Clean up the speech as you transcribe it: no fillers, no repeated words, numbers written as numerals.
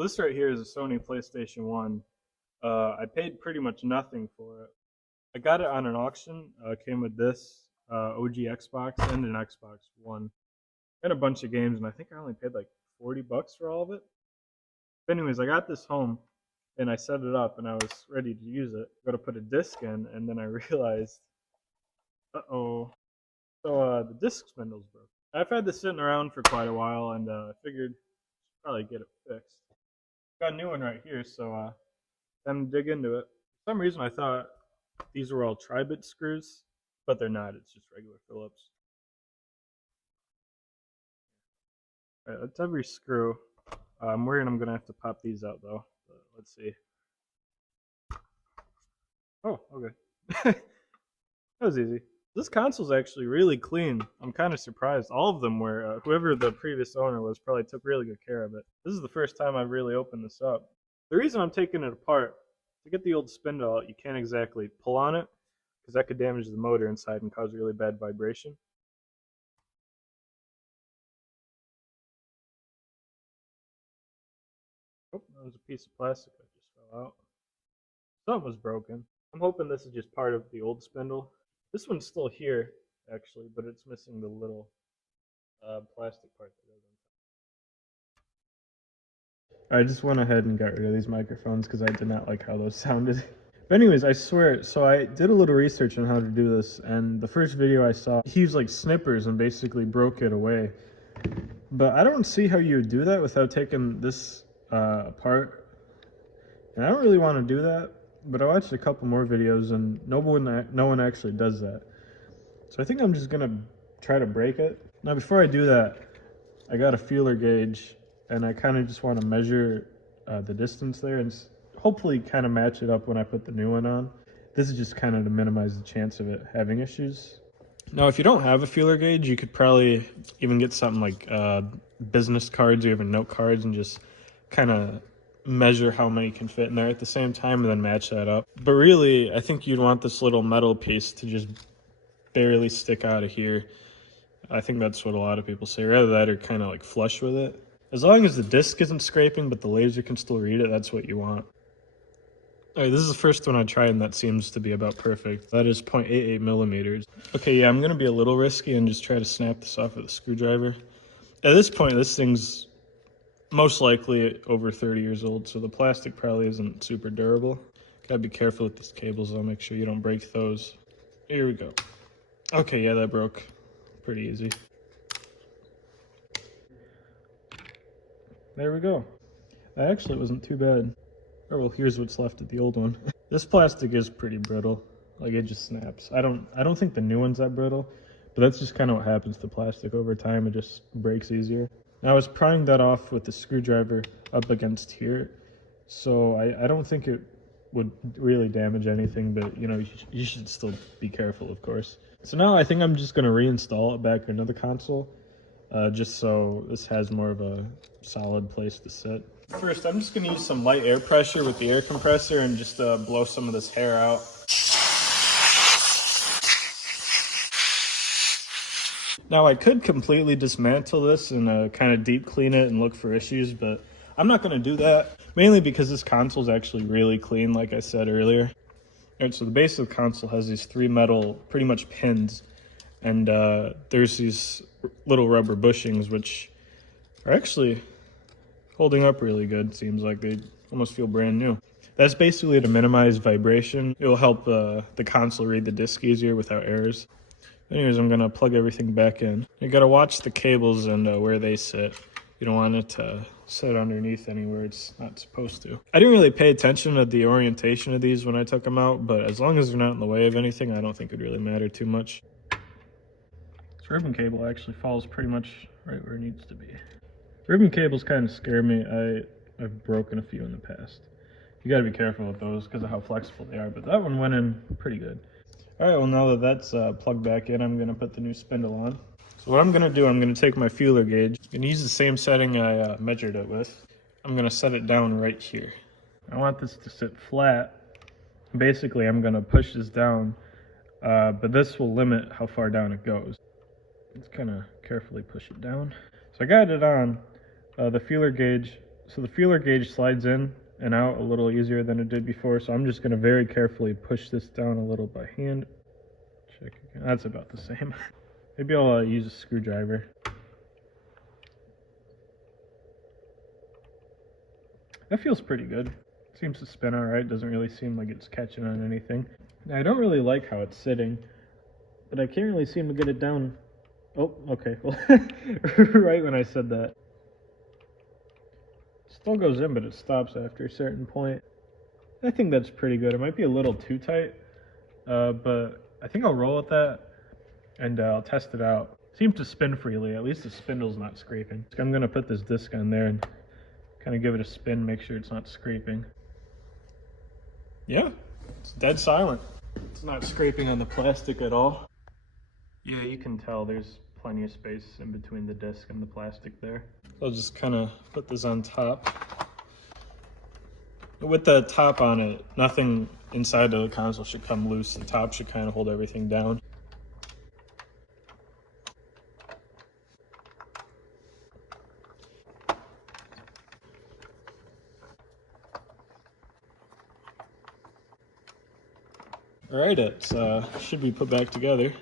So this right here is a Sony PlayStation 1. I paid pretty much nothing for it. I got it on an auction. Came with this OG Xbox and an Xbox One. And a bunch of games, and I think I only paid like $40 for all of it. But anyways, I got this home and I set it up and I was ready to use it. Got to put a disc in, and then I realized, uh-oh. So the disc spindle's broke. I've had this sitting around for quite a while, and I figured I'd probably get it fixed. Got a new one right here, so time to dig into it. For some reason, I thought these were all tri-bit screws, but they're not. It's just regular Phillips. All right, that's every screw. I'm worried I'm gonna have to pop these out though. But let's see. Oh, okay. That was easy. This console's actually really clean. I'm kind of surprised. All of them were. Whoever the previous owner was probably took really good care of it. This is the first time I've really opened this up. The reason I'm taking it apart, to get the old spindle out, you can't exactly pull on it, because that could damage the motor inside and cause really bad vibration. Oh, that was a piece of plastic that just fell out. Something was broken. I'm hoping this is just part of the old spindle. This one's still here, actually, but it's missing the little plastic part that goes on. I just went ahead and got rid of these microphones because I did not like how those sounded. But anyways, I swear, so I did a little research on how to do this, and the first video I saw, he used like snippers and basically broke it away. But I don't see how you would do that without taking this apart. And I don't really want to do that, but I watched a couple more videos and no one actually does that. So I think I'm just gonna try to break it. Now before I do that, I got a feeler gauge and I kind of just want to measure the distance there and hopefully kind of match it up when I put the new one on. This is just kind of to minimize the chance of it having issues. Now if you don't have a feeler gauge, you could probably even get something like business cards or even note cards and just kind of measure how many can fit in there at the same time and then match that up. But really, I think you'd want this little metal piece to just barely stick out of here. I think that's what a lot of people say. Rather that or kind of like flush with it. As long as the disc isn't scraping but the laser can still read it, that's what you want. Alright, this is the first one I tried and that seems to be about perfect. That is 0.88 millimeters. Okay, yeah, I'm going to be a little risky and just try to snap this off with a screwdriver. At this point, this thing's most likely over 30 years old, so the plastic probably isn't super durable. Gotta be careful with these cables though, make sure you don't break those. Here we go. Okay, yeah, that broke. Pretty easy. There we go. That actually wasn't too bad. Oh well, here's what's left of the old one. This plastic is pretty brittle. Like it just snaps. I don't think the new one's that brittle, but that's just kind of what happens to plastic over time. It just breaks easier. Now I was prying that off with the screwdriver up against here, so I don't think it would really damage anything, but you know, you should still be careful, of course. So now I think I'm just going to reinstall it back into the console, just so this has more of a solid place to sit. First, I'm just going to use some light air pressure with the air compressor and just blow some of this hair out. Now I could completely dismantle this and kind of deep clean it and look for issues, but I'm not going to do that, mainly because this console is actually really clean, like I said earlier. Alright, so the base of the console has these three metal, pretty much pins, and there's these little rubber bushings, which are actually holding up really good. Seems like they almost feel brand new. That's basically to minimize vibration. It will help the console read the disc easier without errors. Anyways, I'm gonna plug everything back in. You gotta watch the cables and where they sit. You don't want it to sit underneath anywhere it's not supposed to. I didn't really pay attention to the orientation of these when I took them out, but as long as they're not in the way of anything, I don't think it really matter too much. This ribbon cable actually falls pretty much right where it needs to be. Ribbon cables kind of scare me. I've broken a few in the past. You gotta be careful with those because of how flexible they are, but that one went in pretty good. Alright, well now that that's plugged back in, I'm gonna put the new spindle on. So what I'm gonna do, I'm gonna take my feeler gauge and use the same setting I measured it with. I'm gonna set it down right here. I want this to sit flat. Basically, I'm gonna push this down, but this will limit how far down it goes. Let's kind of carefully push it down. So I got it on. The feeler gauge So the feeler gauge slides in and out a little easier than it did before, so I'm just going to very carefully push this down a little by hand. Check again. That's about the same. Maybe I'll use a screwdriver. That feels pretty good. Seems to spin all right. Doesn't really seem like it's catching on anything. Now, I don't really like how it's sitting, but I can't really seem to get it down. Oh, okay. Well, right when I said that. Still goes in, but it stops after a certain point. I think that's pretty good. It might be a little too tight, but I think I'll roll with that, and I'll test it out. Seems to spin freely. At least the spindle's not scraping. So I'm going to put this disc on there and kind of give it a spin, make sure it's not scraping. Yeah, it's dead silent. It's not scraping on the plastic at all. Yeah, you can tell there's plenty of space in between the disc and the plastic there. So I'll just kind of put this on top. With the top on it, nothing inside of the console should come loose. The top should kind of hold everything down. All right, it should be put back together.